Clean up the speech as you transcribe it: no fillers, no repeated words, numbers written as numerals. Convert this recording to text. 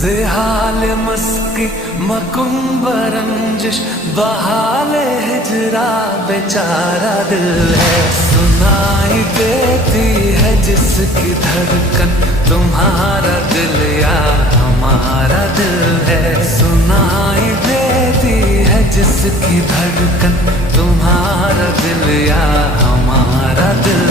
ज़ेहाल मस्की मकुम्ब रंजिश बहाल हिजरा बेचारा दिल है। सुनाई देती है जिसकी धड़कन तुम्हारा दिल या हमारा दिल है। सुनाई देती है जिसकी धड़कन तुम्हारा दिल या हमारा दिल